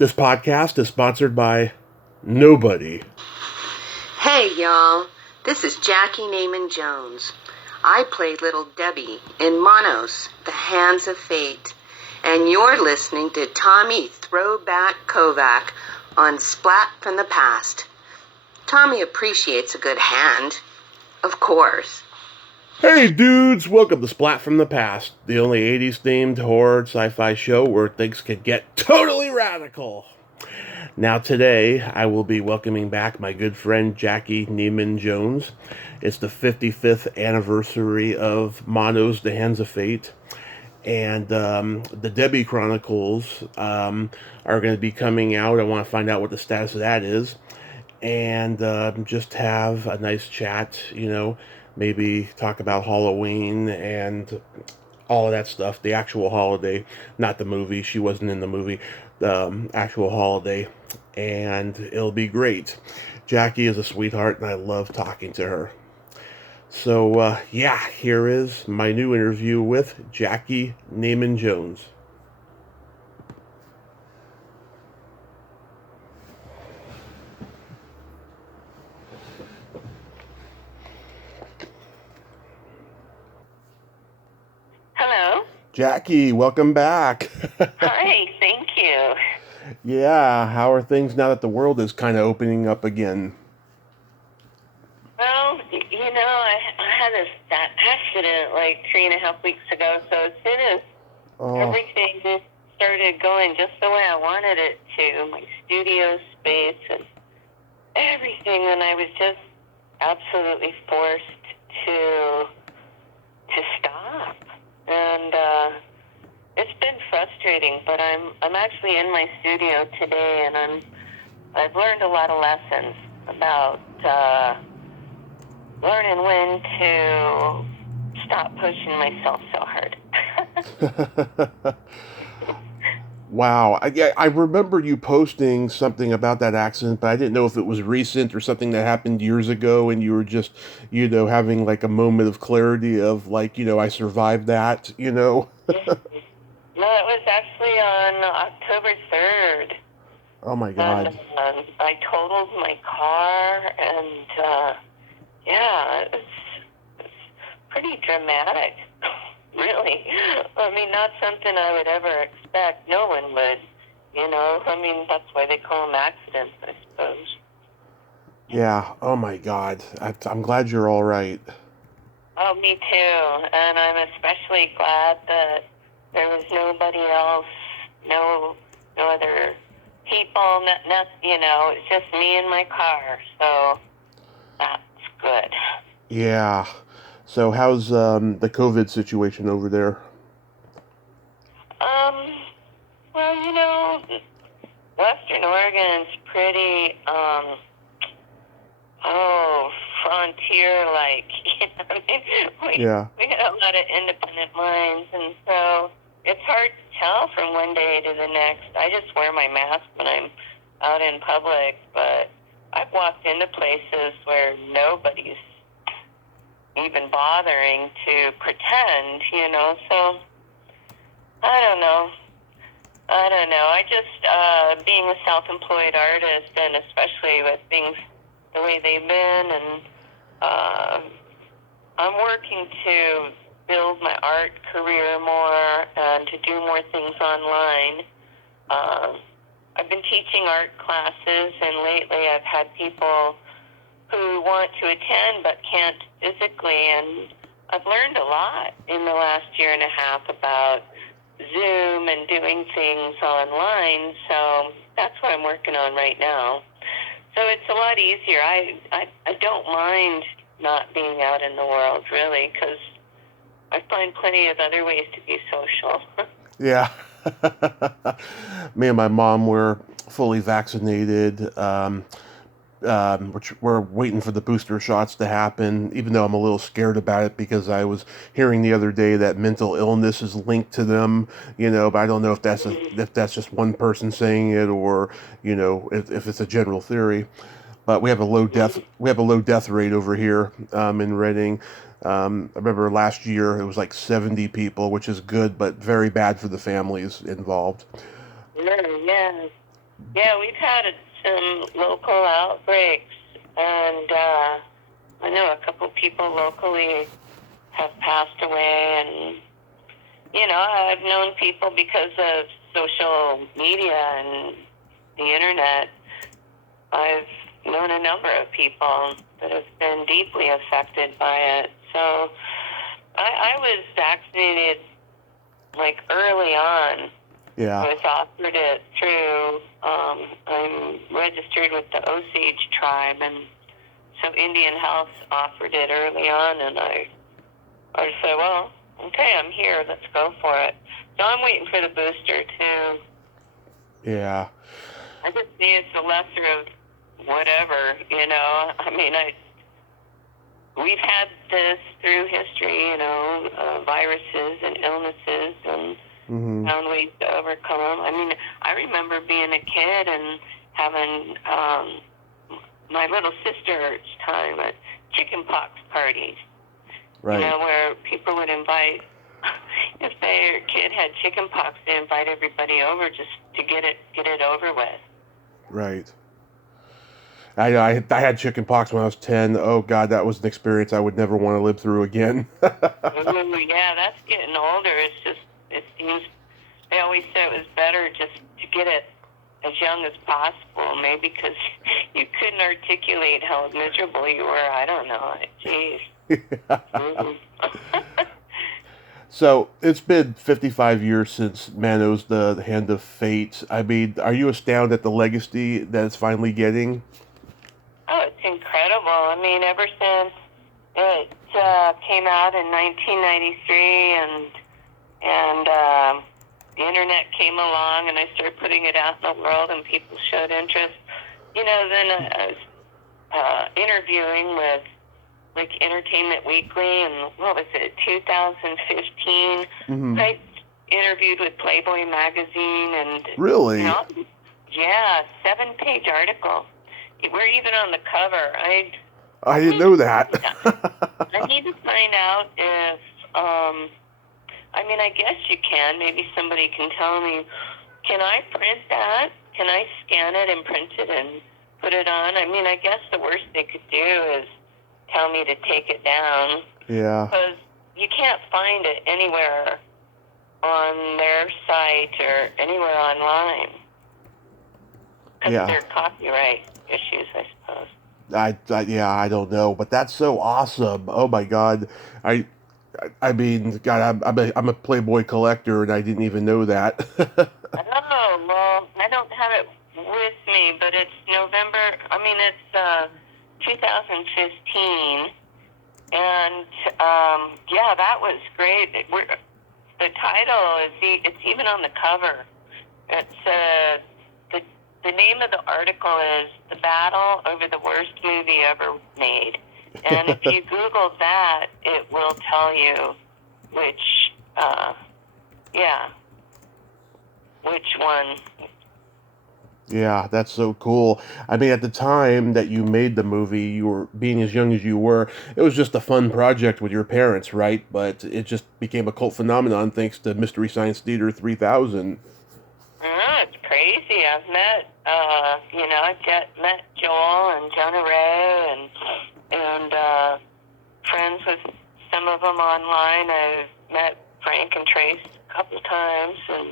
This podcast is sponsored by nobody. Hey y'all, this is Jackey Neyman Jones. I play Little Debbie in Manos, The Hands of Fate, and you're listening to Tommy Throwback Kovac on Splat from the Past. Tommy appreciates a good hand, of course. Hey dudes, welcome to Splat from the Past, the only 80s themed horror sci-fi show where things can get totally radical. Now today, I will be welcoming back my good friend Jackey Neyman Jones. It's the 55th anniversary of Manos, The Hands of Fate. And the Debbie Chronicles are going to be coming out. I want to find out what the status of that is. And just have a nice chat, maybe talk about Halloween and all of that stuff, the actual holiday, not the movie. She wasn't in the movie, the actual holiday, and it'll be great. Jackey is a sweetheart, and I love talking to her. So, here is my new interview with Jackey Neyman Jones. Hello. Jackey, welcome back. Hi, thank you. Yeah, how are things now that the world is kind of opening up again? Well, I had that accident like 3.5 weeks ago, so as soon as everything started going just the way I wanted it to, my studio space and everything, and I was just absolutely forced to stop. And it's been frustrating, but I'm actually in my studio today, and I've learned a lot of lessons about learning when to stop pushing myself so hard. Wow. I remember you posting something about that accident, but I didn't know if it was recent or something that happened years ago and you were just, having like a moment of clarity of like, I survived that. No, it was actually on October 3rd. Oh my God. And I totaled my car, and it's pretty dramatic. Really. I mean, not something I would ever expect. No one would, that's why they call them accidents, I suppose. Yeah. Oh my God. I'm glad you're all right. Oh, me too. And I'm especially glad that there was nobody else, no other people, it's just me and my car. So that's good. Yeah. So how's the COVID situation over there? Well, Western Oregon's pretty, frontier-like. We got a lot of independent minds, and so it's hard to tell from one day to the next. I just wear my mask when I'm out in public, but I've walked into places where nobody's even bothering to pretend, so I don't know. I just, being a self-employed artist, and especially with things the way they've been, and I'm working to build my art career more and to do more things online. I've been teaching art classes, and lately I've had people who want to attend but can't physically, and I've learned a lot in the last year and a half about Zoom and doing things online, so that's what I'm working on right now. So it's a lot easier. I don't mind not being out in the world, really, because I find plenty of other ways to be social. Yeah. Me and my mom were fully vaccinated. Which we're waiting for the booster shots to happen, even though I'm a little scared about it because I was hearing the other day that mental illness is linked to them, but I don't know if that's just one person saying it or, if it's a general theory. But we have a low death rate over here in Reading. I remember last year it was like 70 people, which is good, but very bad for the families involved. Yeah. Yeah, we've had some local outbreaks, and I know a couple people locally have passed away, and I've known people because of social media and the internet. I've known a number of people that have been deeply affected by it. So I was vaccinated like early on. Yeah. I was offered it through, I'm registered with the Osage tribe, and so Indian Health offered it early on, and I said, well, okay, I'm here, let's go for it. So I'm waiting for the booster too. Yeah. I just see it's the lesser of whatever, I mean, we've had this through history, viruses and illnesses, and found ways to overcome them. I mean, I remember being a kid and having my little sister's time at chickenpox parties, Right. where people would invite, if their kid had chickenpox, they invite everybody over just to get it over with. Right. I had chicken pox when I was 10. Oh God, that was an experience I would never want to live through again. Ooh, yeah, that's getting older. It seems, they always said it was better just to get it as young as possible, maybe because you couldn't articulate how miserable you were. I don't know. Jeez. So it's been 55 years since Manos, the Hand of Fate. I mean, are you astounded at the legacy that it's finally getting? Oh, it's incredible. I mean, ever since it came out in 1993, and the internet came along, and I started putting it out in the world, and people showed interest. Then I was interviewing with like Entertainment Weekly, and what was it, 2015? I interviewed with Playboy magazine, and Really? Yeah, 7-page article. We're even on the cover. I didn't know that. I need to find out if, I guess you can. Maybe somebody can tell me, can I print that? Can I scan it and print it and put it on? I guess the worst they could do is tell me to take it down. Yeah. Because you can't find it anywhere on their site or anywhere online. Because they're copyright issues, I suppose. I don't know, but that's so awesome. Oh my God, I mean, God, I'm a Playboy collector, and I didn't even know that. Oh, well, I don't have it with me, but it's November. It's 2015, and yeah, that was great. The title is it's even on the cover. It's the name of the article is "The Battle Over the Worst Movie Ever Made," and if you Google that, it will tell you which one. Yeah, that's so cool. I mean, at the time that you made the movie, you were being as young as you were. It was just a fun project with your parents, right? But it just became a cult phenomenon thanks to Mystery Science Theater 3000. It's crazy. I've met, met Joel and Jonah Ray, and friends with some of them online. I've met Frank and Trace a couple times, and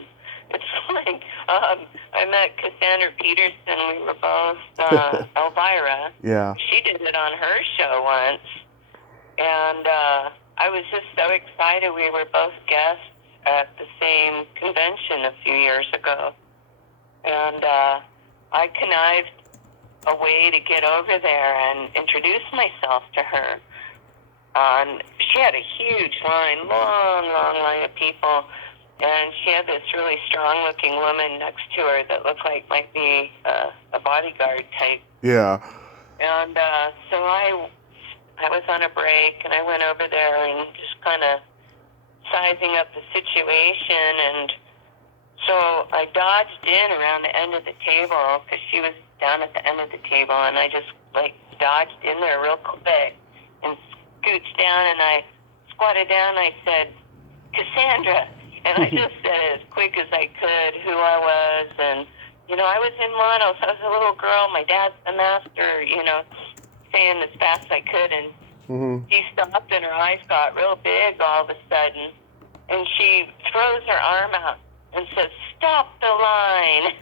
it's like, I met Cassandra Peterson. We were both, Elvira. Yeah. She did it on her show once, and I was just so excited. We were both guests at the same convention a few years ago, and I connived a way to get over there and introduce myself to her. And she had a huge line, long line of people, and she had this really strong-looking woman next to her that looked like might be a bodyguard type. Yeah. And so I was on a break, and I went over there and just kind of sizing up the situation, and so I dodged in around the end of the table because she was down at the end of the table, and I just dodged in there real quick and scooched down, and I squatted down, and I said, Cassandra, and I just said as quick as I could who I was and I was in Manos. I was a little girl. My dad's the master, saying as fast as I could. And Mm-hmm. she stopped and her eyes got real big all of a sudden. And she throws her arm out and says, "Stop the line."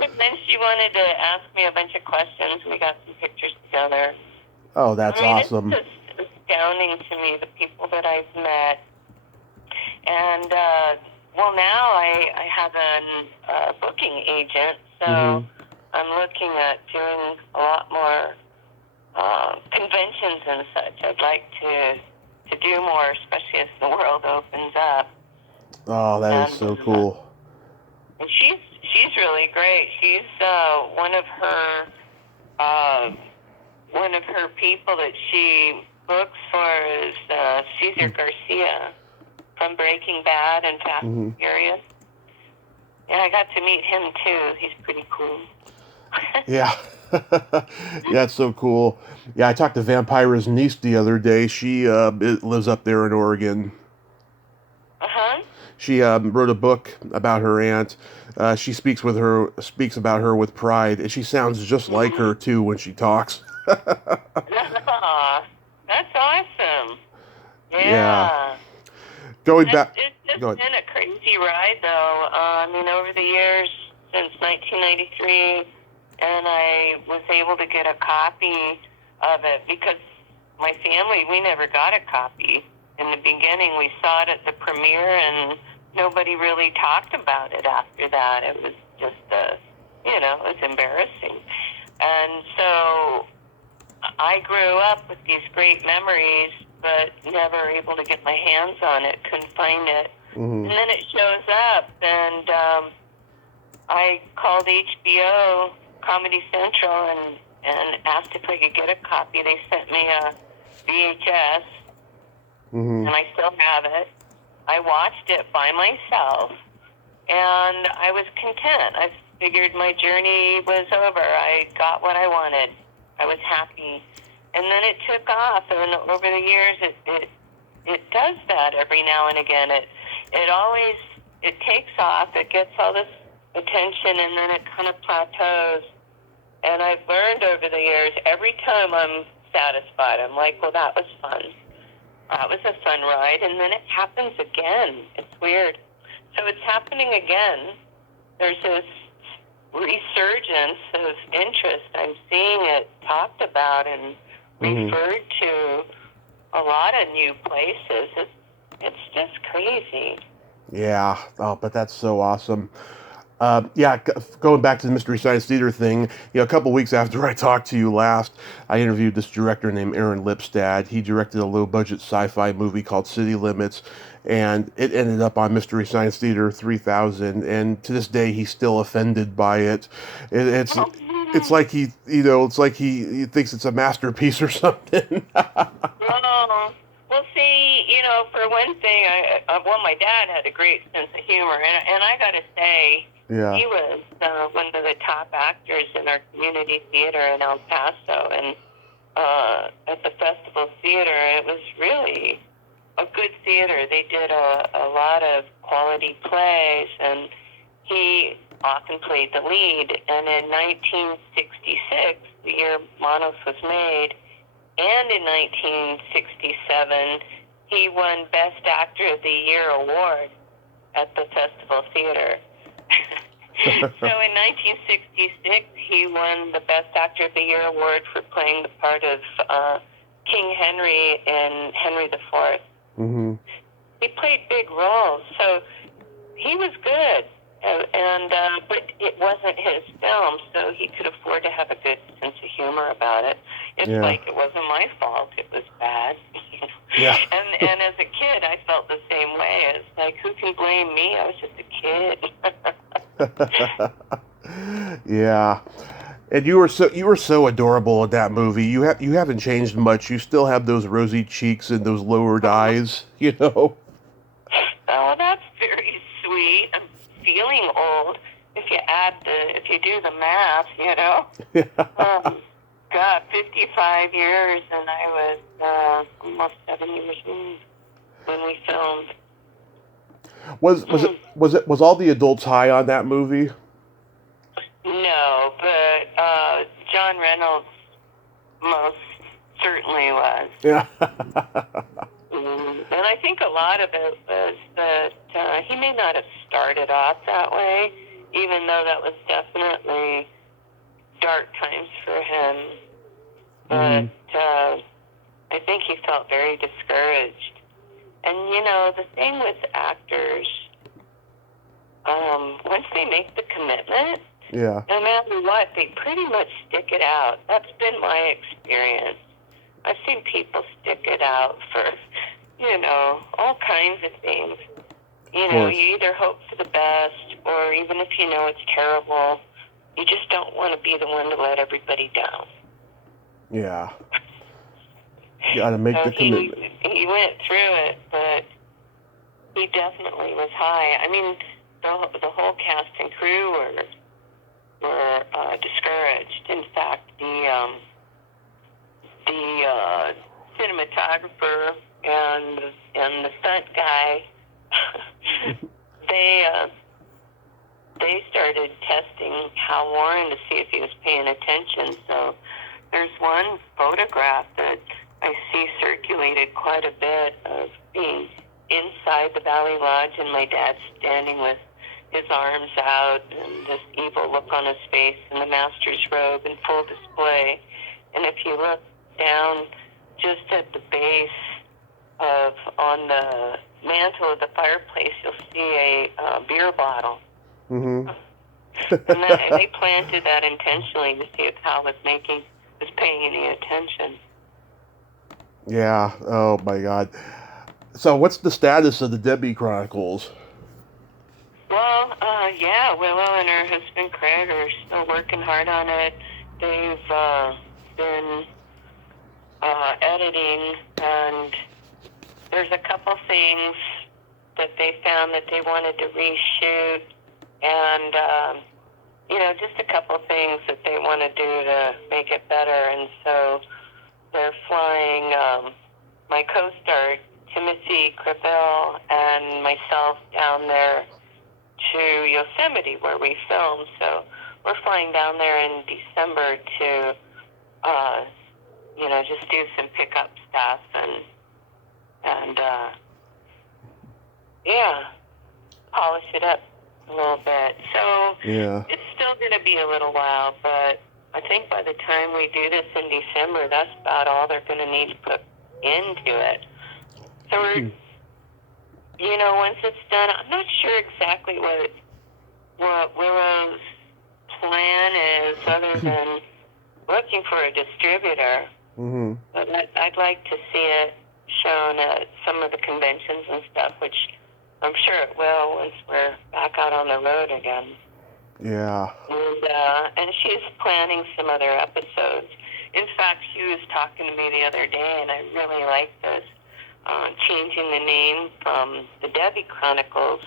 And then she wanted to ask me a bunch of questions. We got some pictures together. Oh, that's awesome. It's just astounding to me, the people that I've met. And, now I have a booking agent, so I'm looking at doing a lot more conventions and such. I'd like to do more, especially as the world opens up. Oh, that is so cool. And she's really great. She's one of her people that she books for is Cesar Garcia from Breaking Bad and Fast and Furious. And I got to meet him too. He's pretty cool. Yeah. Yeah, it's so cool. Yeah, I talked to Vampira's niece the other day. She lives up there in Oregon. Uh-huh. She wrote a book about her aunt. She speaks about her with pride, and she sounds just like her too when she talks. Aw, that's awesome. Yeah. Going back. It's just been a crazy ride, though. Over the years, since 1993, and I was able to get a copy of it because my family, we never got a copy. In the beginning, we saw it at the premiere, and nobody really talked about it after that. It was just, it was embarrassing. And so I grew up with these great memories, but never able to get my hands on it, couldn't find it. And then it shows up, and I called HBO, Comedy Central, and asked if I could get a copy. They sent me a VHS, and I still have it. I watched it by myself, and I was content. I figured my journey was over. I got what I wanted. I was happy. And then it took off, and over the years, it does that every now and again. It takes off, it gets all this attention, and then it kind of plateaus. And I've learned over the years, every time I'm satisfied, I'm like, well, that was fun. That was a fun ride, and then it happens again. It's weird. So it's happening again. There's this resurgence of interest. I'm seeing it talked about and referred to a lot of new places. It's just crazy. Yeah. Oh, but that's so awesome. Going back to the Mystery Science Theater thing, a couple weeks after I talked to you last, I interviewed this director named Aaron Lipstad. He directed a low-budget sci-fi movie called City Limits, and it ended up on Mystery Science Theater 3000, and to this day, he's still offended by it. It's like he thinks it's a masterpiece or something. Oh. Well, see, for one thing, my dad had a great sense of humor, and I got to say, he was one of the top actors in our community theater in El Paso, and at the Festival Theater, it was really a good theater. They did a lot of quality plays, and he often played the lead. And in 1966, the year Manos was made, and in 1967, he won Best Actor of the Year award at the Festival Theater. So in 1966, he won the Best Actor of the Year award for playing the part of King Henry in Henry IV. He played big roles, so he was good. But it wasn't his film, so he could afford to have a good sense of humor about it. It's like it wasn't my fault; it was bad. Yeah. And as a kid, I felt the same way. It's like, who can blame me? I was just a kid. Yeah. And you were so adorable in that movie. You haven't changed much. You still have those rosy cheeks and those lowered eyes. Oh, that's very sweet. I'm feeling old if you do the math, Yeah. God, 55 years, and I was almost 7 years old when we filmed. Was all the adults high on that movie? No, but John Reynolds most certainly was. Yeah. And I think a lot of it was that he may not have started off that way, even though that was definitely dark times for him. But I think he felt very discouraged. And, the thing with actors, once they make the commitment, Yeah. no matter what, they pretty much stick it out. That's been my experience. I've seen people stick it out for, all kinds of things. You either hope for the best, or even if you know it's terrible, you just don't want to be the one to let everybody down. Yeah. You got to make the commitment. He went through it, but he definitely was high. I mean, the whole cast and crew were discouraged. In fact, the cinematographer and the stunt guy, they started testing Hal Warren to see if he was paying attention. So there's one photograph that I see circulated quite a bit of being inside the Valley Lodge, and my dad standing with his arms out and this evil look on his face in the master's robe in full display. And if you look down just at the base on the mantle of the fireplace, you'll see a beer bottle. Mm-hmm. And they planted that intentionally to see if Hal was paying any attention. Yeah. Oh my God. So, what's the status of the Debbie Chronicles? Well, Willow and her husband Craig are still working hard on it. They've been editing, and there's a couple things that they found that they wanted to reshoot, and just a couple things that they want to do to make it better. And so they're flying my co-star Timothy Crabell and myself down there to Yosemite where we filmed. So we're flying down there in December to just do some pickup stuff and polish it up a little bit. So it's still going to be a little while, but I think by the time we do this in December, that's about all they're going to need to put into it. So we're, once it's done, I'm not sure exactly what Willow's plan is other than looking for a distributor. Mm-hmm. But I'd like to see it shown at some of the conventions and stuff, which I'm sure it will once we're back out on the road again. Yeah. And she's planning some other episodes. In fact, she was talking to me the other day, and I really like this, changing the name from the Debbie Chronicles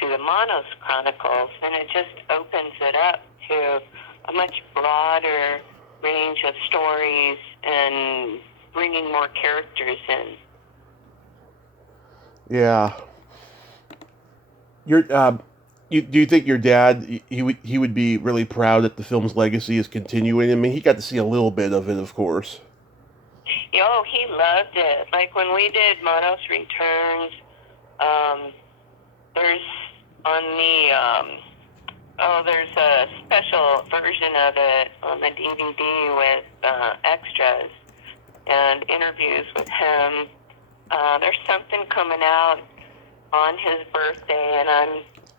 to the Manos Chronicles, and it just opens it up to a much broader range of stories and bringing more characters in. Yeah. Do you think your dad he would be really proud that the film's legacy is continuing? I mean, he got to see a little bit of it, of course. Oh, he loved it. Like when we did Manos Returns, there's there's a special version of it on the DVD with extras and interviews with him. There's something coming out on his birthday, and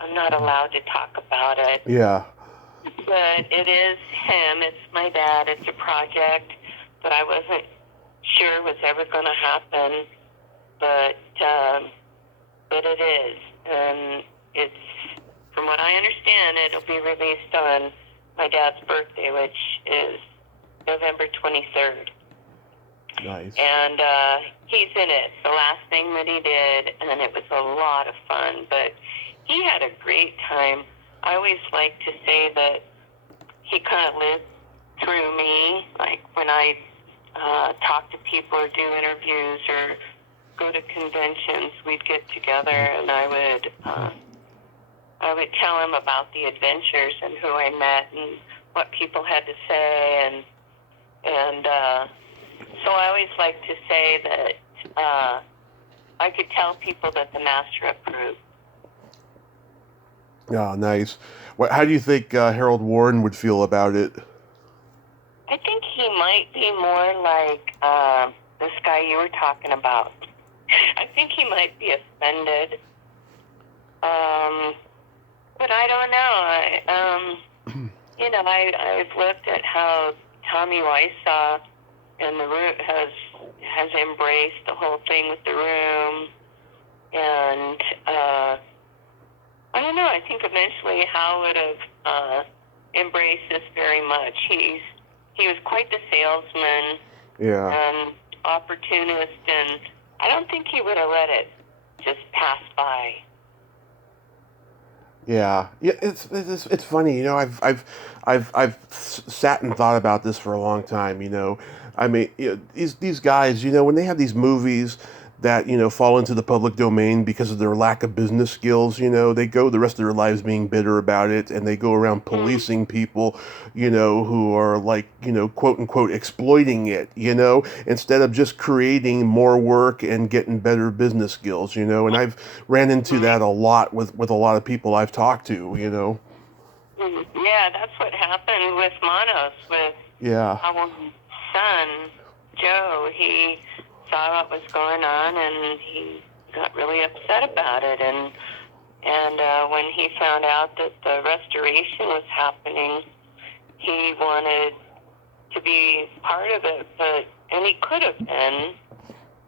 I'm not allowed to talk about it. Yeah. But it is him. It's my dad. It's a project that I wasn't sure was ever going to happen, but it is. And it's, from what I understand, it'll be released on my dad's birthday, which is November 23rd. Nice. And he's in it. The last thing that he did, and it was a lot of fun. But he had a great time. I always like to say that he kind of lived through me. Like when I talk to people or do interviews or go to conventions, we'd get together, and I would tell him about the adventures and who I met and what people had to say, and so I always like to say that I could tell people that the master approved. Oh, nice. How do you think Harold Warren would feel about it? I think he might be more like this guy you were talking about. I think he might be offended. But I don't know. I've looked at how Tommy Wiseau and the room has embraced the whole thing with the room, and I don't know. I think eventually Hal would have embraced this very much. He was quite the salesman, and opportunist, and I don't think he would have let it just pass by. Yeah, it's funny, I've sat and thought about this for a long time, I mean, these guys, when they have these movies that, fall into the public domain because of their lack of business skills, they go the rest of their lives being bitter about it, and they go around policing people, who are like, quote unquote exploiting it, instead of just creating more work and getting better business skills, and I've ran into that a lot with a lot of people I've talked to, Yeah, that's what happened with Manos, with our son, Joe. He saw what was going on, and he got really upset about it. And when he found out that the restoration was happening, he wanted to be part of it, and he could have been,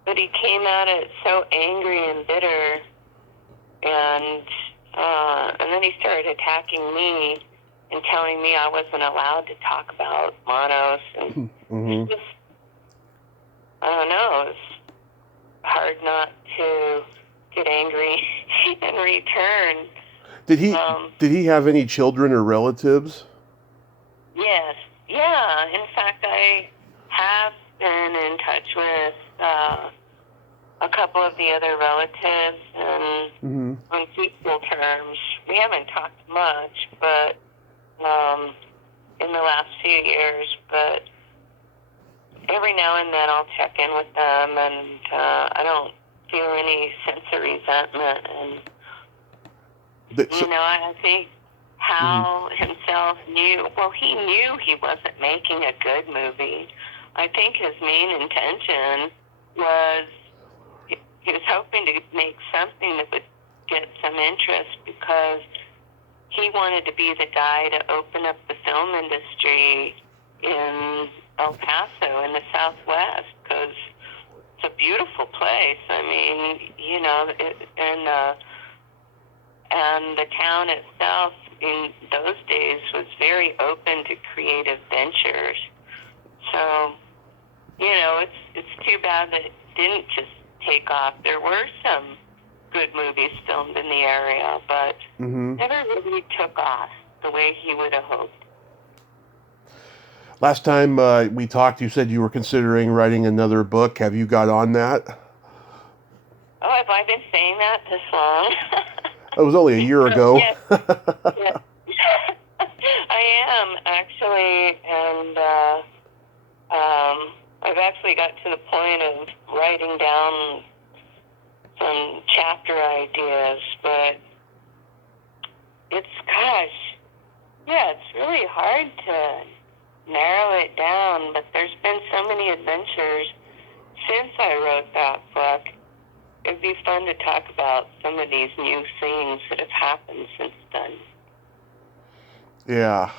but he came at it so angry and bitter, and then he started attacking me and telling me I wasn't allowed to talk about Manos, and it's just, I don't know, it's hard not to get angry in return. Did he have any children or relatives? Yes. Yeah. In fact, I have been in touch with a couple of the other relatives, and on equal terms. We haven't talked much, but in the last few years, but every now and then I'll check in with them, and I don't feel any sense of resentment. And I think Hal himself knew. Well, he knew he wasn't making a good movie. I think his main intention was he was hoping to make something that would get some interest, because he wanted to be the guy to open up the film industry in El Paso in the Southwest, because it's a beautiful place. I mean, and the town itself in those days was very open to creative ventures. So, it's too bad that it didn't just take off. There were some good movies filmed in the area, but never really took off the way he would have hoped. Last time we talked, you said you were considering writing another book. Have you got on that? Oh, have I been saying that this long? It was only a year ago. Yes. I am, actually, and I've actually got to the point of writing down some chapter ideas, but it's really hard to narrow it down, but there's been so many adventures since I wrote that book. It'd be fun to talk about some of these new things that have happened since then. Yeah,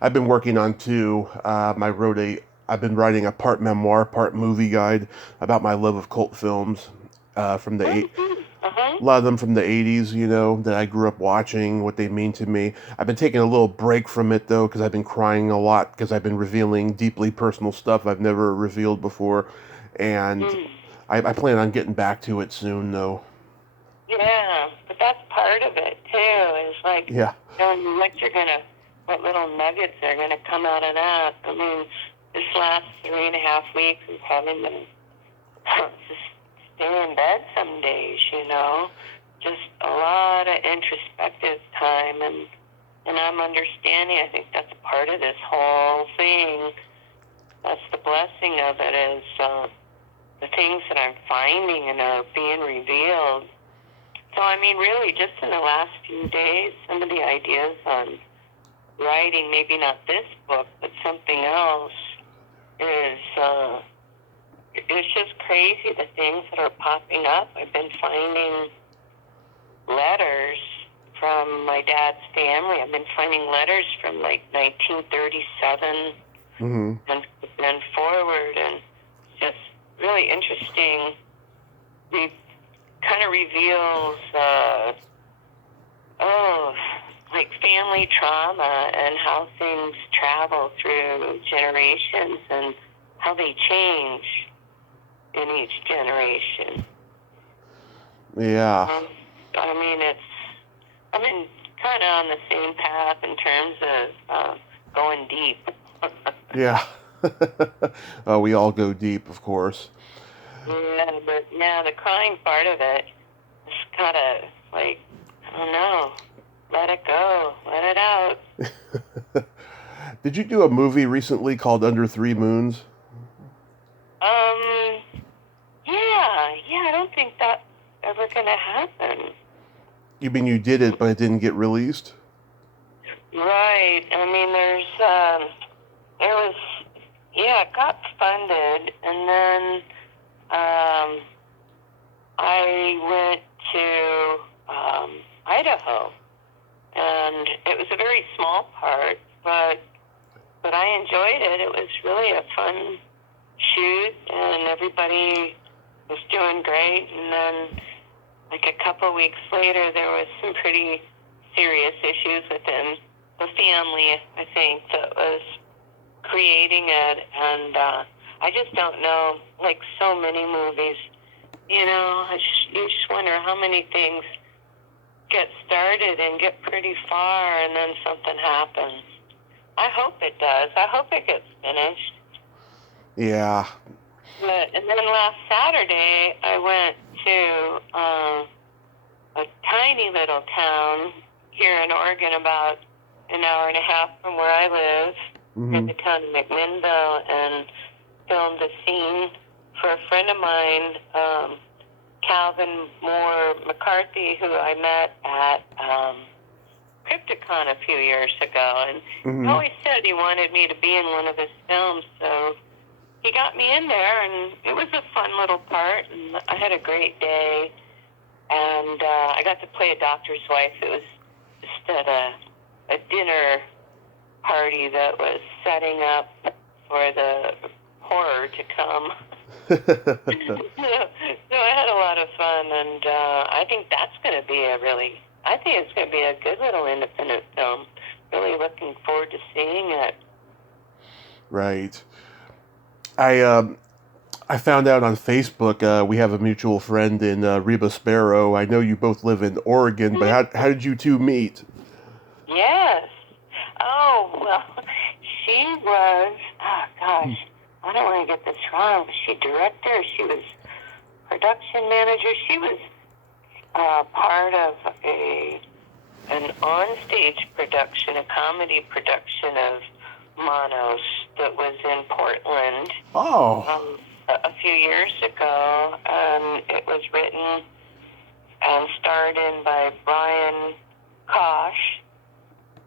I've been working on two. I've been writing a part memoir, part movie guide about my love of cult films from the a lot of them from the 80s, that I grew up watching, what they mean to me. I've been taking a little break from it, though, because I've been crying a lot, because I've been revealing deeply personal stuff I've never revealed before, and I plan on getting back to it soon, though. Yeah, but that's part of it, too, is like, what little nuggets are going to come out of that. I mean, this last 3.5 weeks is having been just stay in bed some days, just a lot of introspective time, and I'm understanding, I think that's part of this whole thing. That's the blessing of it, is the things that I'm finding and are being revealed. So, I mean, really, just in the last few days, some of the ideas on writing, maybe not this book, but something else, is it's just crazy, the things that are popping up. I've been finding letters from my dad's family. I've been finding letters from like 1937 and forward, and just really interesting. It kind of reveals, like family trauma and how things travel through generations and how they change in each generation. Yeah. I mean, I'm in kind of on the same path in terms of going deep. Yeah. We all go deep, of course. Yeah, but now the crying part of it is kind of like, I don't know, let it go, let it out. Did you do a movie recently called Under Three Moons? Yeah, I don't think that's ever going to happen. You mean you did it, but it didn't get released? Right. I mean, it got funded, and then I went to Idaho, and it was a very small part, but I enjoyed it. It was really a fun shoot, and everybody was doing great, and then like a couple weeks later, there was some pretty serious issues within the family, I think, that was creating it. And I just don't know, like so many movies, you just wonder how many things get started and get pretty far, and then something happens. I hope it does. I hope it gets finished. Yeah. And then last Saturday, I went to a tiny little town here in Oregon, about an hour and a half from where I live, in the town of McMinnville, and filmed a scene for a friend of mine, Calvin Moore McCarthy, who I met at Crypticon a few years ago. And he always said he wanted me to be in one of his films, so he got me in there, and it was a fun little part, and I had a great day. And I got to play a doctor's wife. It was just at a dinner party that was setting up for the horror to come. So I had a lot of fun, and I think that's going to be I think it's going to be a good little independent film. Really looking forward to seeing it. Right. I found out on Facebook we have a mutual friend in Reba Sparrow. I know you both live in Oregon, but how did you two meet? Yes. Oh, well, she was, I don't want to get this wrong, was she director? She was production manager. She was part of an on-stage production, a comedy production of Manos that was in Portland. Oh. A few years ago. It was written and starred in by Brian Koch,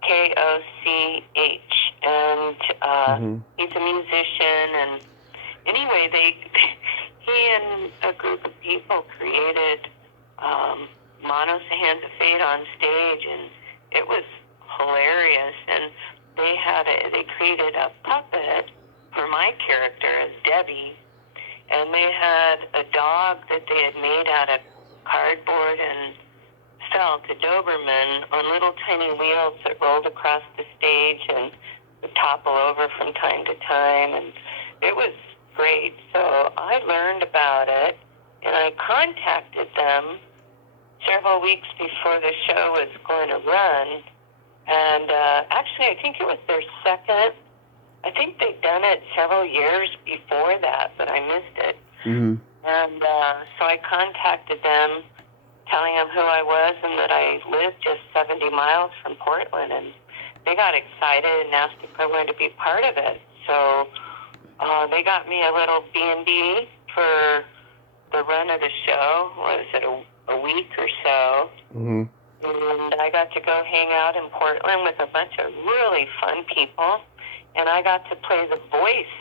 Koch, and he's a musician. And anyway, he and a group of people created Manos, the Hands of Fate on stage, and it was hilarious. And they created a puppet for my character as Debbie, and they had a dog that they had made out of cardboard and felt, a Doberman, on little tiny wheels that rolled across the stage and would topple over from time to time, and it was great. So I learned about it, and I contacted them several weeks before the show was going to run, and actually I think it was their second. I think they'd done it several years before that, but I missed it. And so I contacted them, telling them who I was and that I lived just 70 miles from Portland. And they got excited and asked if I wanted to be part of it. So they got me a little B&B for the run of the show. Was it a week or so? Mm-hmm. And I got to go hang out in Portland with a bunch of really fun people. And I got to play the voice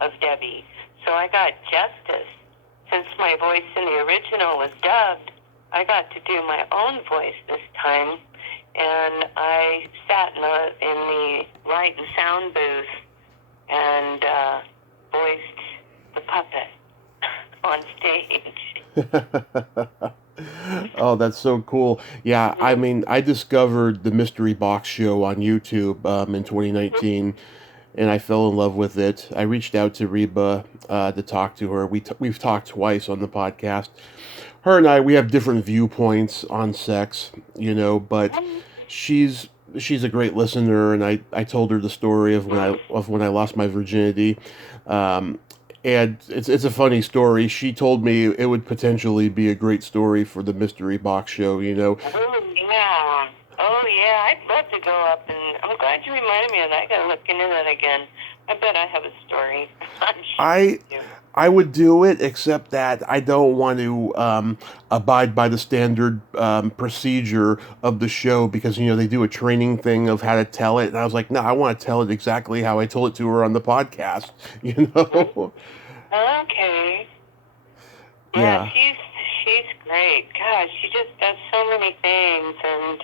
of Debbie. So I got justice. Since my voice in the original was dubbed, I got to do my own voice this time. And I sat in the light and sound booth and voiced the puppet on stage. Oh, that's so cool. Yeah, I mean, I discovered the Mystery Box Show on YouTube in 2019, and I fell in love with it. I reached out to Reba to talk to her. We've talked twice on the podcast. Her and I, we have different viewpoints on sex, but she's a great listener, and I told her the story of when I lost my virginity. And it's a funny story. She told me it would potentially be a great story for the Mystery Box Show, Oh, yeah. Oh, yeah. I'd love to go up, and I'm glad you reminded me of that. I got to look into that again. I bet I have a story. I would do it, except that I don't want to abide by the standard procedure of the show because, they do a training thing of how to tell it. And I was like, no, I want to tell it exactly how I told it to her on the podcast, Okay. Yeah, Yeah. she's great. Gosh, she just does so many things, and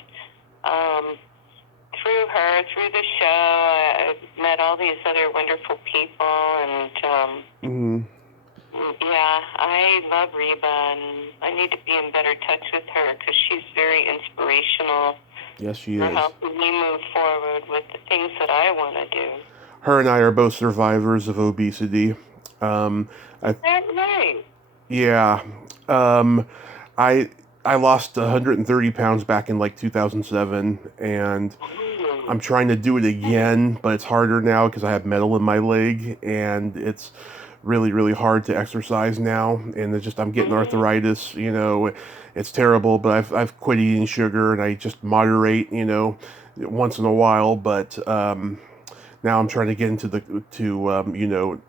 through her, through the show, I met all these other wonderful people, and Mm-hmm. yeah, I love Reba, and I need to be in better touch with her because she's very inspirational Yes, she for is. helping me move forward with the things that I want to do. Her and I are both survivors of obesity. I That's right. Yeah. Um, I I lost 130 pounds back in like 2007, and I'm trying to do it again, but it's harder now because I have metal in my leg, and it's really, really hard to exercise now. And I'm getting arthritis. It's terrible. But I've quit eating sugar, and I just moderate. Once in a while, but now I'm trying to get into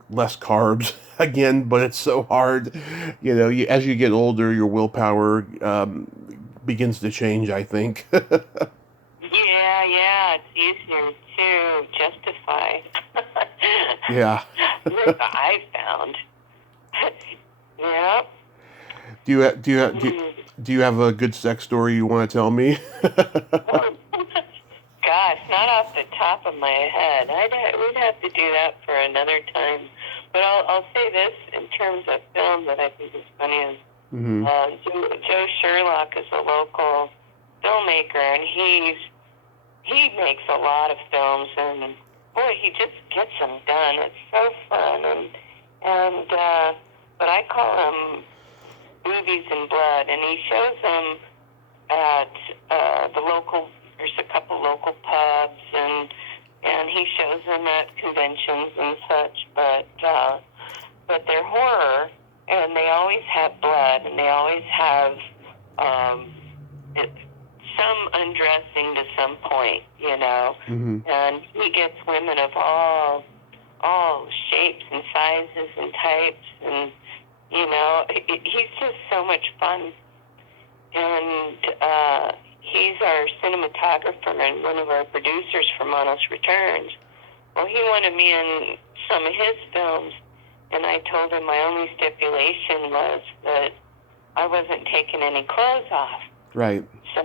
less carbs again, but it's so hard. As you get older, your willpower begins to change, I think. Yeah, it's easier to justify. Yeah. What I found. Yep. Do you have a good sex story you want to tell me? Gosh, not off the top of my head. We'd have to do that for another time. But I'll say this in terms of film that I think is funny is Hmm. Joe Sherlock is a local filmmaker, and he makes a lot of films, and boy, he just gets them done. It's so fun, and but I call them movies in blood, and he shows them at the local. There's a couple local pubs, and he shows them at conventions and such. But they're horror, and they always have blood, and they always have it, some undressing to some point, Hmm. And he gets women of all shapes and sizes and types, and he's just so much fun. And he's our cinematographer and one of our producers for Manos Returns. Well, he wanted me in some of his films, and I told him my only stipulation was that I wasn't taking any clothes off. Right. So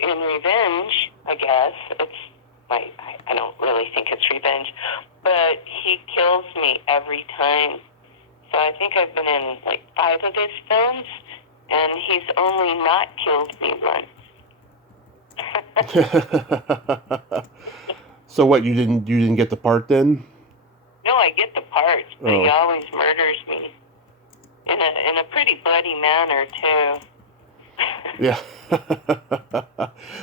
in revenge, I guess, I don't really think it's revenge, but he kills me every time. So I think I've been in like 5 of his films, and he's only not killed me once. So what, you didn't get the part then? No, I get the parts, but he Oh. always murders me in a pretty bloody manner too. Yeah.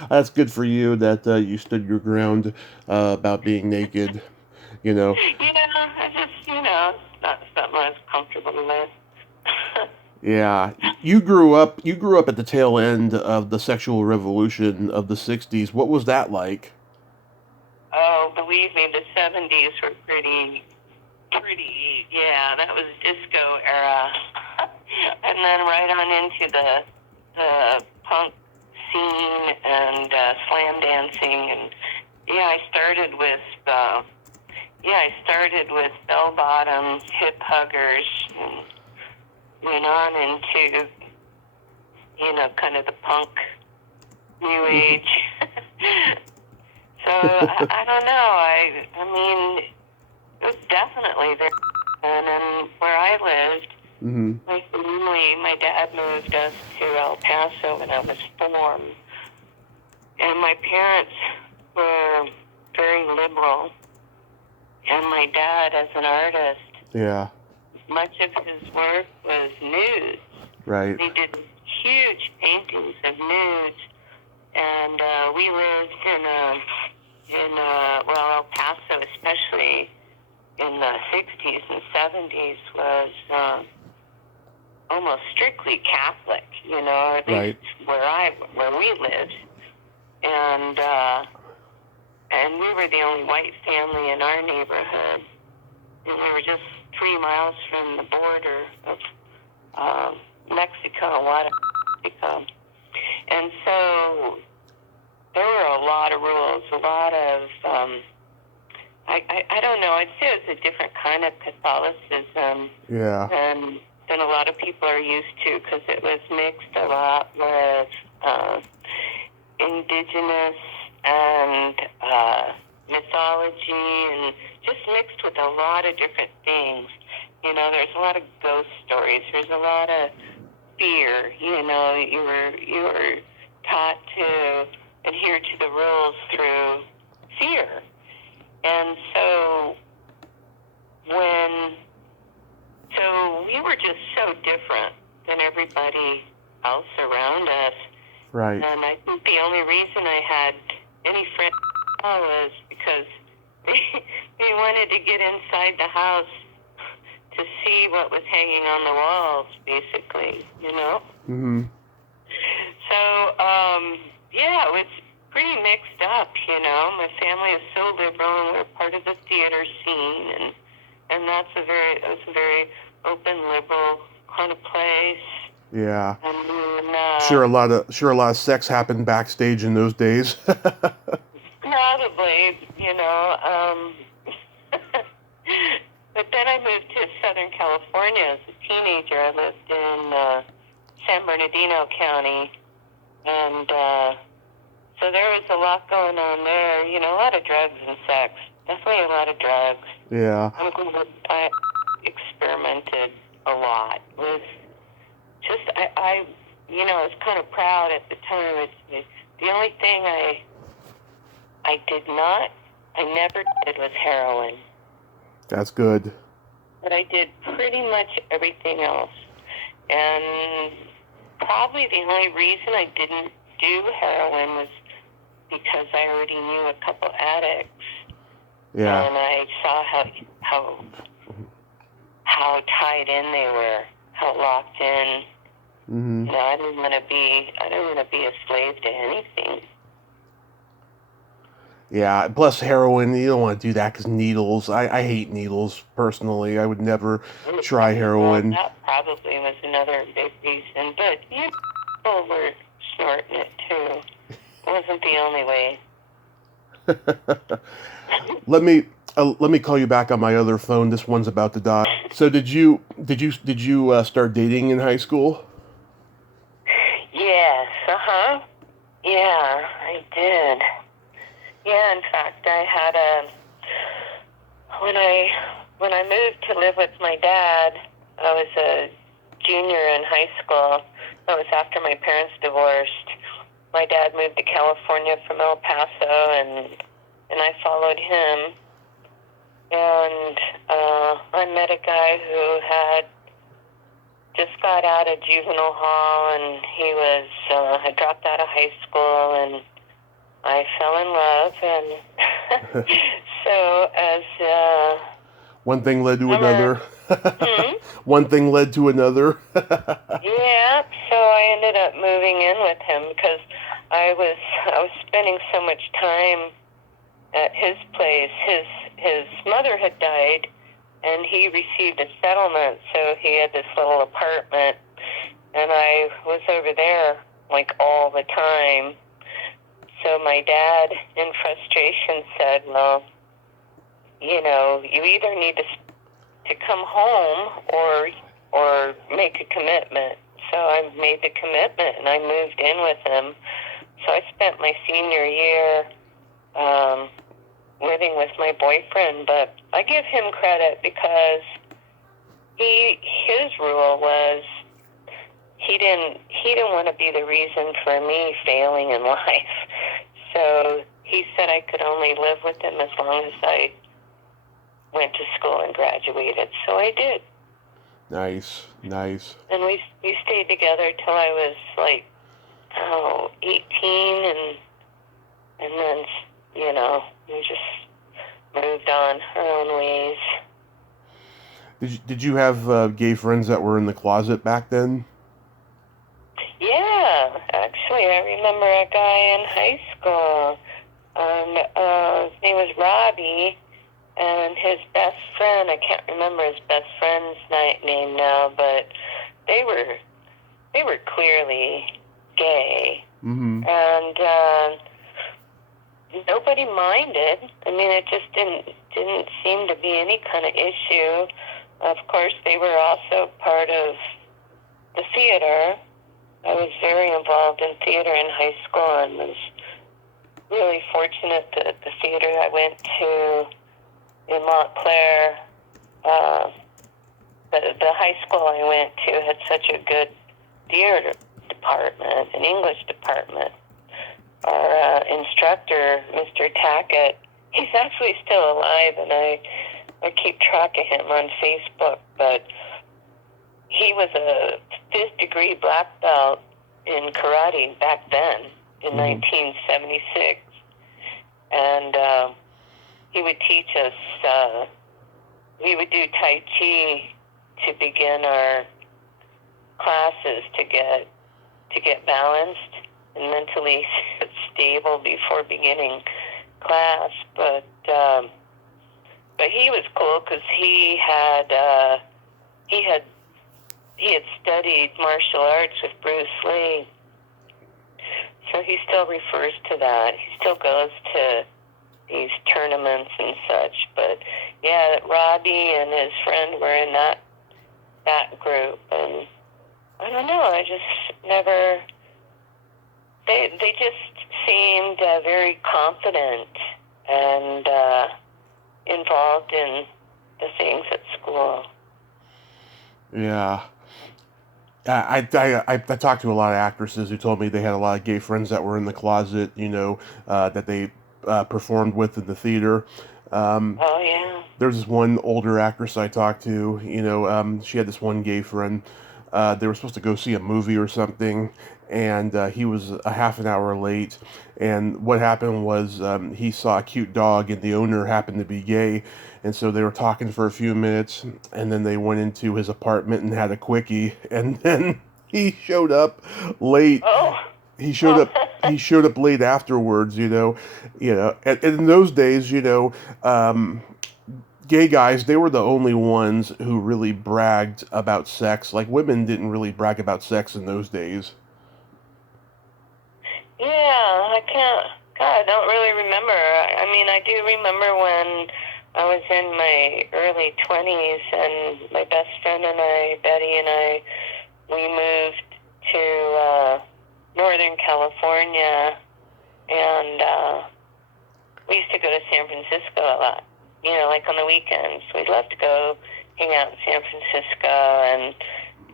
That's good for you that you stood your ground about being naked, you know. I just it's not something I was comfortable with. Yeah, you grew up. You grew up at the tail end of the sexual revolution of the '60s. What was that like? Oh, believe me, the 70s were yeah, that was disco era. And then right on into the punk scene and slam dancing. And yeah, I started with bell bottoms, hip huggers, and went on into, kind of the punk new age. So I don't know. I mean, it was definitely there. And then where I lived, Mm-hmm. my dad moved us to El Paso when I was 4. And my parents were very liberal. And my dad, as an artist, Yeah. much of his work was nudes. Right. He did huge paintings of nudes. And we lived El Paso, especially in the 60s and 70s, was almost strictly Catholic, or at least where we lived. And we were the only white family in our neighborhood. And we were just 3 miles from the border of Mexico, Mexico. And so there were a lot of rules, a lot of, I don't know, I'd say it was a different kind of Catholicism than a lot of people are used to, because it was mixed a lot with indigenous and mythology, and just mixed with a lot of different things. There's a lot of ghost stories. There's a lot of fear. You were taught to adhere to the rules through fear. And so we were just so different than everybody else around us. Right. And I think the only reason I had any friends was because they wanted to get inside the house to see what was hanging on the walls, basically, Mm-hmm. So, yeah, it was pretty mixed up, My family is so liberal, and we're part of the theater scene, and that's a very open, liberal kind of place. Yeah. And then, sure a lot of sex happened backstage in those days. Probably, But then I moved to Southern California as a teenager. I lived in San Bernardino County, and so there was a lot going on there. A lot of drugs and sex. Definitely a lot of drugs. Yeah. I experimented a lot with just, I was kind of proud at the time. The only thing I never did was heroin. That's good. But I did pretty much everything else. And probably the only reason I didn't do heroin was because I already knew a couple addicts. Yeah. And I saw how tied in they were, how locked in. Mm-hmm. I didn't want to be a slave to anything. Yeah, plus heroin, you don't want to do that because needles. I hate needles, personally. I would never try heroin. Well, that probably was another big reason, but people were snorting it too. It wasn't the only way. Let me call you back on my other phone. This one's about to die. So did you start dating in high school? Yes, yeah, I did. Yeah, in fact, I had when I moved to live with my dad, I was a junior in high school. That was after my parents divorced. My dad moved to California from El Paso, and I followed him. And I met a guy who had just got out of juvenile hall, and he had dropped out of high school, and I fell in love, and so as one thing led to another. Hmm? One thing led to another. Yeah, so I ended up moving in with him because I was spending so much time at his place. His mother had died, and he received a settlement, so he had this little apartment, and I was over there like all the time. So my dad, in frustration, said, "Well, you either need to come home or make a commitment." So I made the commitment, and I moved in with him. So I spent my senior year living with my boyfriend, but I give him credit because his rule was he didn't want to be the reason for me failing in life. So he said I could only live with him as long as I went to school and graduated. So I did. Nice. And we stayed together till I was like 18, and then we just moved on our own ways. Did you have gay friends that were in the closet back then? Yeah, actually, I remember a guy in high school. His name was Robbie, and his best friend, I can't remember his best friend's name now, but they were clearly gay. Mm-hmm. And nobody minded. I mean, it just didn't seem to be any kind of issue. Of course, they were also part of the theater. I was very involved in theater in high school and was really fortunate that the theater I went to in Montclair, the high school I went to had such a good theater department, an English department. Our instructor, Mr. Tackett, he's actually still alive, and I keep track of him on Facebook, but he was a 5th degree black belt in karate back then in 1976. And he would teach us, we would do Tai Chi to begin our classes to get balanced and mentally stable before beginning class. But he was cool because he had studied martial arts with Bruce Lee, so he still refers to that. He still goes to these tournaments and such. But yeah, Robbie and his friend were in that group, and I don't know. I just never. They just seemed very confident and involved in the things at school. Yeah. I talked to a lot of actresses who told me they had a lot of gay friends that were in the closet, that they performed with in the theater. Oh, yeah. There's this one older actress I talked to, she had this one gay friend. They were supposed to go see a movie or something, and he was a half an hour late. And what happened was he saw a cute dog, and the owner happened to be gay. And so they were talking for a few minutes, and then they went into his apartment and had a quickie. And then he showed up late. Oh. He showed up. He showed up late afterwards. And in those days, gay guys, they were the only ones who really bragged about sex. Like, women didn't really brag about sex in those days. Yeah, I don't really remember. I mean, I do remember when I was in my early 20s, and my best friend and I, Betty and I, we moved to Northern California, and we used to go to San Francisco a lot. Like on the weekends, we'd love to go hang out in San Francisco, and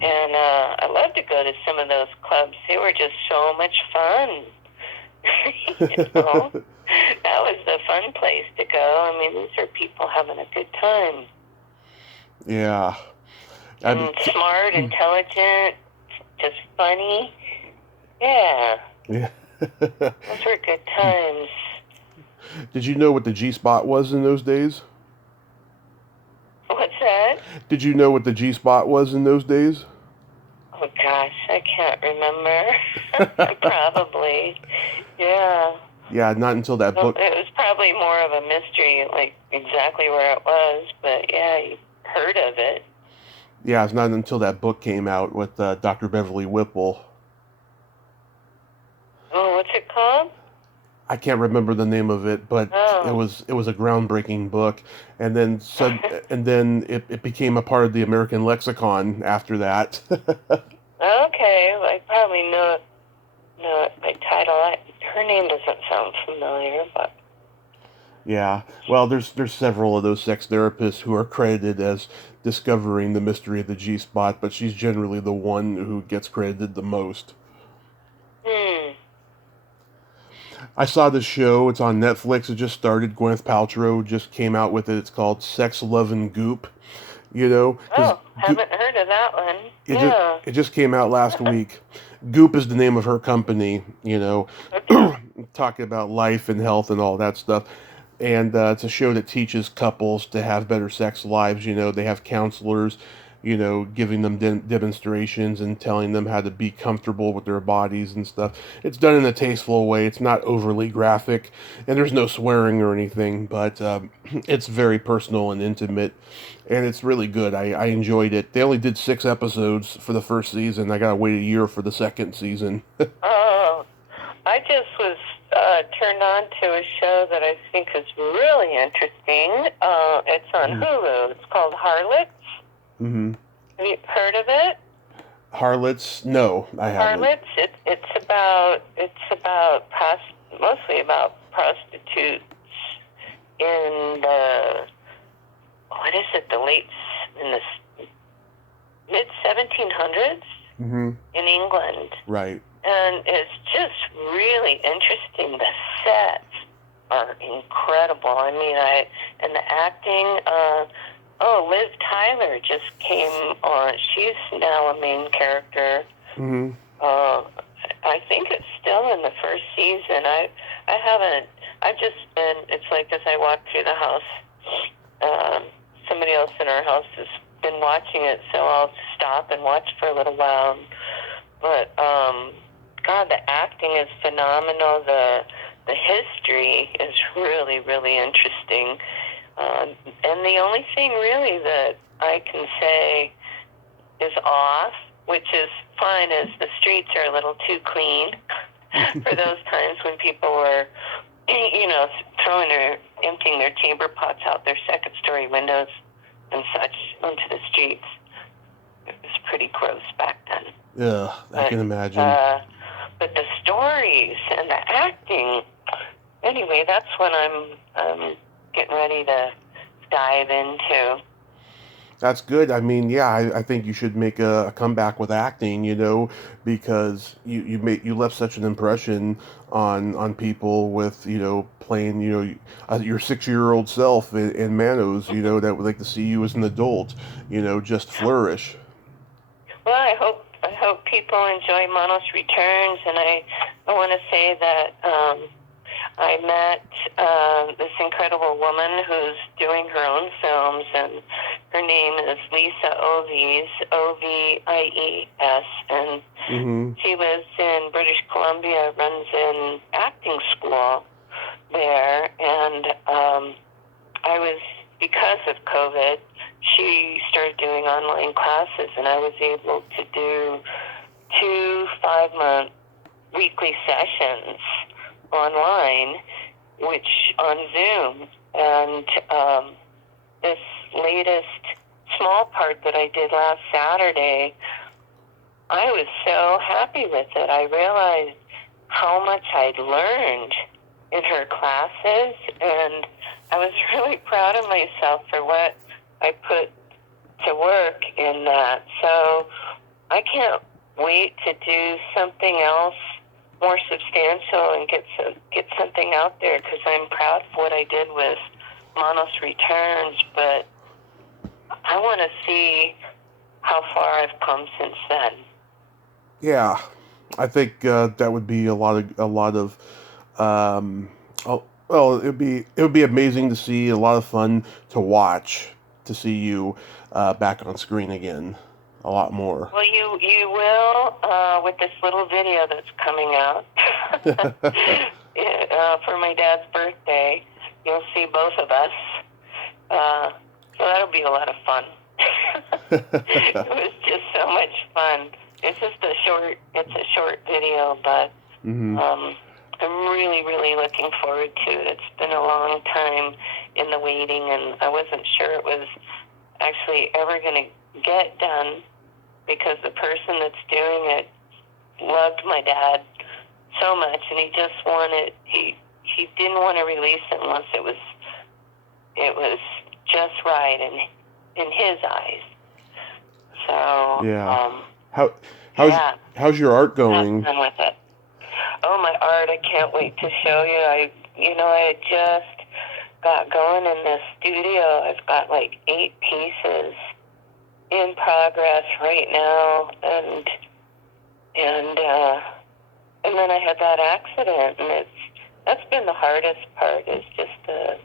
I love to go to some of those clubs. They were just so much fun. That was the fun place to go. I mean, these are people having a good time. Yeah. And smart, intelligent, just funny. Yeah. Yeah. Those were good times. Did you know what the G-spot was in those days? What's that? Did you know what the G-spot was in those days? Oh gosh, I can't remember. Probably, yeah. Yeah, not until that Well, book. it was probably more of a mystery, like exactly where it was. But yeah, you heard of it. Yeah, it's not until that book came out with Dr. Beverly Whipple. Oh, what's it called? I can't remember the name of it, but Oh. it was a groundbreaking book, and then it became a part of the American lexicon after that. Okay, I probably know it by title. Her name doesn't sound familiar, but Yeah, well, there's several of those sex therapists who are credited as discovering the mystery of the G spot, but she's generally the one who gets credited the most. hmm. I saw this show. It's on Netflix. It just started. Gwyneth Paltrow just came out with it. It's called Sex, Love, and Goop. You know, because Oh, haven't heard of that one. it just Yeah. it just came out last week. Goop is the name of her company. You know, Okay. talking about life and health and all that stuff. And it's a show that teaches couples to have better sex lives. You know, they have counselors, you know, giving them demonstrations and telling them how to be comfortable with their bodies and stuff. It's done in a tasteful way. It's not overly graphic, and there's no swearing or anything, but it's very personal and intimate, and it's really good. I enjoyed it. They only did 6 episodes for the first season. I gotta wait a year for the second season. Oh, I just was turned on to a show that I think is really interesting. It's on Hulu. It's called Harlots. Mm-hmm. Have you heard of it? Harlots? No, I haven't. Harlots. Mostly about prostitutes in the in the mid 1700s Mm-hmm. in England. Right. And it's just really interesting. The sets are incredible. I mean, and the acting. Liv Tyler just came on. She's now a main character. Mm-hmm. I think it's still in the first season. I haven't. I've just been. It's like as I walk through the house, somebody else in our house has been watching it, so I'll stop and watch for a little while. But God, the acting is phenomenal. The history is really, really interesting. And the only thing really that I can say is off, which is fine, is the streets are a little too clean for those times when people were, emptying their chamber pots out their second-story windows and such onto the streets. It was pretty gross back then. Yeah, I can imagine. But the stories and the acting, anyway, that's what I'm getting ready to dive into. That's good. I mean, yeah, I think you should make a comeback with acting, you know, because you left such an impression on people with, you know, playing, you know, your 6-year-old self in Manos, you know, that would like to see you as an adult, you know, just flourish. Well, I hope people enjoy Manos Returns, and I want to say that I met this incredible woman who's doing her own films, and her name is Lisa Ovies, Ovies, and Mm-hmm. she lives in British Columbia, runs an acting school there, and because of COVID, she started doing online classes, and I was able to do 2 5-month weekly sessions online, which on Zoom, and this latest small part that I did last Saturday, I was so happy with it. I realized how much I'd learned in her classes, and I was really proud of myself for what I put to work in that. So I can't wait to do something else more substantial and get something out there, because I'm proud of what I did with Manos Returns, but I want to see how far I've come since then. Yeah, I think that would be a lot of well, it would be amazing to see, a lot of fun to watch. to see you back on screen again a lot more. Well, you will with this little video that's coming out for my dad's birthday. You'll see both of us. So that'll be a lot of fun. It was just so much fun. It's just a short video, but I'm really, really looking forward to it. It's been a long time in the waiting, and I wasn't sure it was actually ever going to get done because the person that's doing it loved my dad so much, and he just wanted, he didn't want to release it unless it was just right in his eyes. So yeah. How's how's your art going? Done with it. Oh, my art! I can't wait to show you. I had just got going in this studio. I've got like 8 pieces in progress right now, and then I had that accident, and that's been the hardest part. Is just the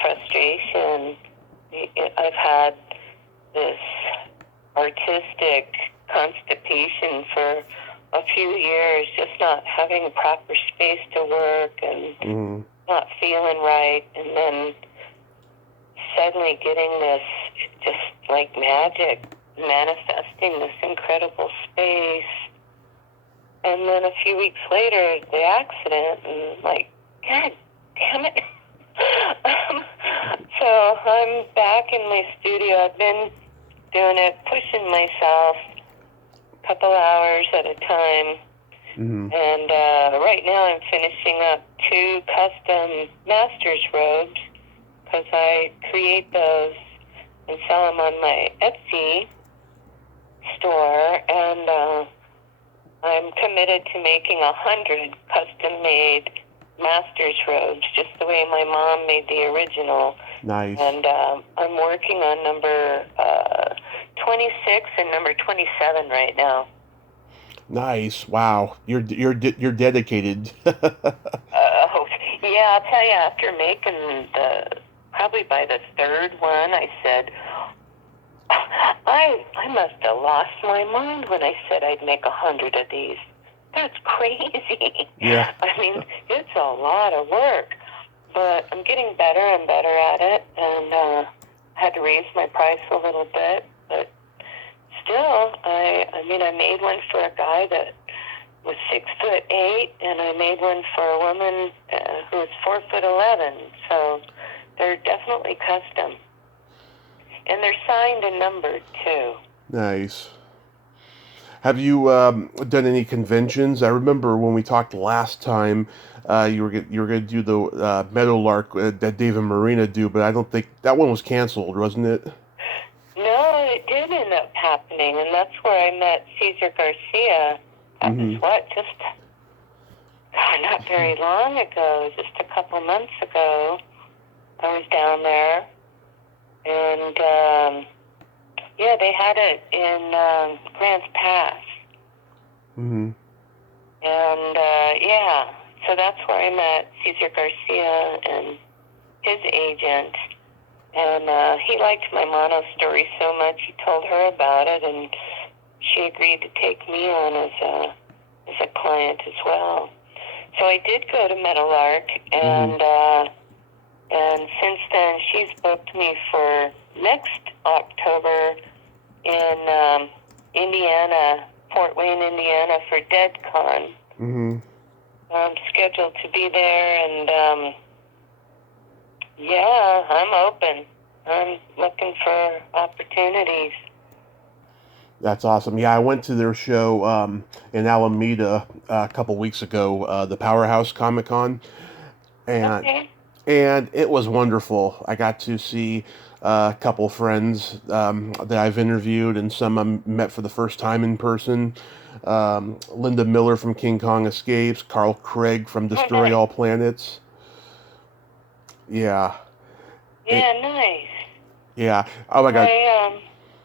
frustration. I've had this artistic constipation for a few years, just not having proper space to work and not feeling right, and then suddenly getting this just like magic, manifesting this incredible space. And then a few weeks later, the accident, and like, God damn it. So I'm back in my studio. I've been doing it, pushing myself a couple hours at a time. And right now I'm finishing up 2 custom master's robes because I create those and sell them on my Etsy store. And I'm committed to making 100 custom-made master's robes, just the way my mom made the original. Nice. And I'm working on number 26 and number 27 right now. Nice. Wow. You're dedicated. Yeah, I'll tell you, after making probably by the 3rd one, I said, I must have lost my mind when I said I'd make 100 of these. That's crazy. Yeah. I mean, it's a lot of work, but I'm getting better and better at it, and I had to raise my price a little bit, but still, I made one for a guy that was 6'8", and I made one for a woman who was 4'11", so they're definitely custom. And they're signed and numbered, too. Nice. Have you done any conventions? I remember when we talked last time, you were going to do the Meadowlark that Dave and Marina do, but I don't think that one was canceled, wasn't it? No, it did end up happening, and that's where I met Cesar Garcia. That was not very long ago, just a couple months ago. I was down there. And, they had it in Grants Pass. And, so that's where I met Cesar Garcia and his agent. And he liked my Manos story so much, he told her about it, and she agreed to take me on as a client as well. So I did go to Meadowlark, and since then, she's booked me for next October in Indiana, Fort Wayne, Indiana, for DeadCon. I'm scheduled to be there, and I'm open. I'm looking for opportunities. That's awesome. Yeah, I went to their show in Alameda a couple weeks ago, the Powerhouse Comic Con, and it was wonderful. I got to see a couple friends that I've interviewed, and some I met for the first time in person. Linda Miller from King Kong Escapes, Carl Craig from Destroy All Planets. Yeah. Nice. Yeah. Oh my God.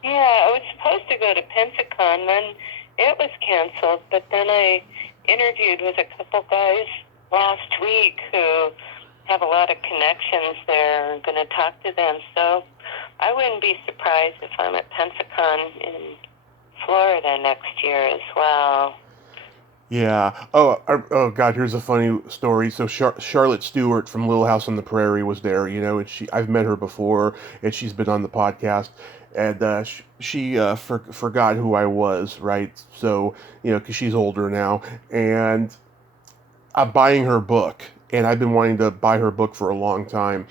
I was supposed to go to Pensacon, then it was canceled, but then I interviewed with a couple guys last week who have a lot of connections there. I'm going to talk to them. So I wouldn't be surprised if I'm at Pensacon in Florida next year as well. Yeah. Oh God, here's a funny story. So Charlotte Stewart from Little House on the Prairie was there, and I've met her before, and she's been on the podcast, and she forgot who I was, right? So, because she's older now, and I'm buying her book, and I've been wanting to buy her book for a long time.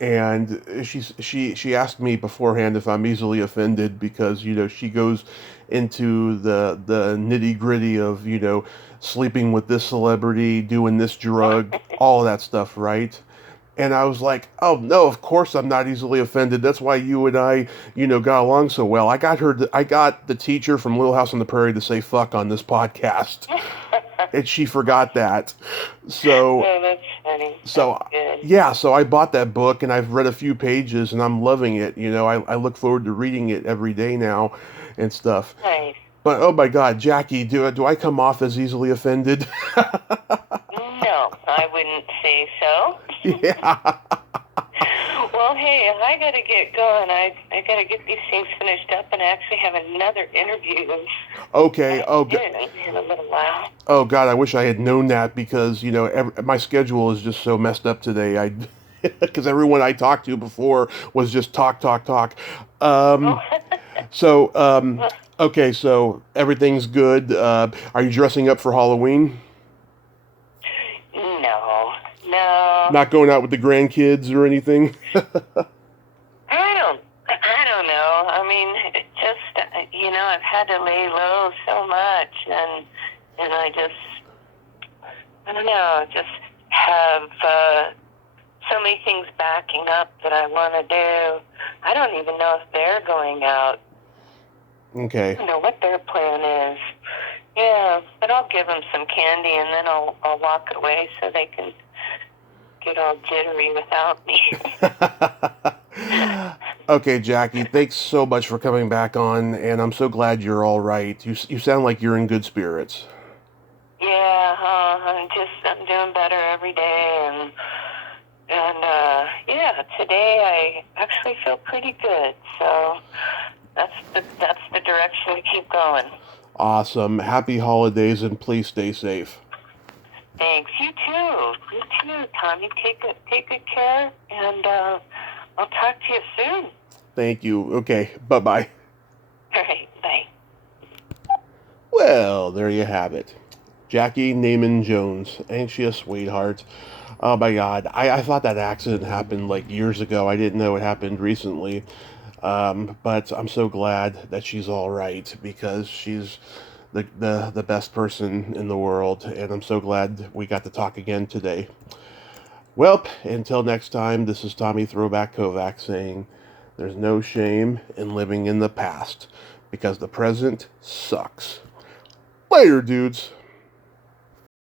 And she asked me beforehand if I'm easily offended because she goes into the nitty gritty of sleeping with this celebrity, doing this drug, all of that stuff, right? And I was like, oh no, of course I'm not easily offended. That's why you and I, got along so well. I got the teacher from Little House on the Prairie to say fuck on this podcast. And she forgot that. So, Oh, that's funny. so That's good. yeah, so I bought that book and I've read a few pages and I'm loving it. I look forward to reading it every day now and stuff. Nice. But oh my God, Jackie, do I come off as easily offended? No, I wouldn't say so. Yeah. Well, hey, I got to get going. I got to get these things finished up, and I actually have another interview. Okay. Oh, in a little while. Oh God, I wish I had known that because my schedule is just so messed up today. Because everyone I talked to before was just talk, talk, talk. So okay, so everything's good. Are you dressing up for Halloween? No. Not going out with the grandkids or anything? I don't know. I mean, it just, I've had to lay low so much, and I don't know, just have so many things backing up that I want to do. I don't even know if they're going out. Okay. I don't know what their plan is. Yeah, but I'll give them some candy, and then I'll walk away so they can get all jittery without me. Okay, Jackie, thanks so much for coming back on, and I'm so glad you're all right. You sound like you're in good spirits. Yeah, I'm doing better every day, and yeah, today I actually feel pretty good. So that's the direction to keep going. Awesome. Happy holidays, and please stay safe. Thanks. You too, Tom. You take good care, and I'll talk to you soon. Thank you. Okay, bye-bye. All right, bye. Well, there you have it. Jackey Neyman Jones. Ain't she a sweetheart? Oh my God. I thought that accident happened like years ago. I didn't know it happened recently. But I'm so glad that she's all right because she's the best person in the world, and I'm so glad we got to talk again today. Well, until next time, this is Tommy Throwback Kovac saying there's no shame in living in the past because the present sucks. Later, dudes.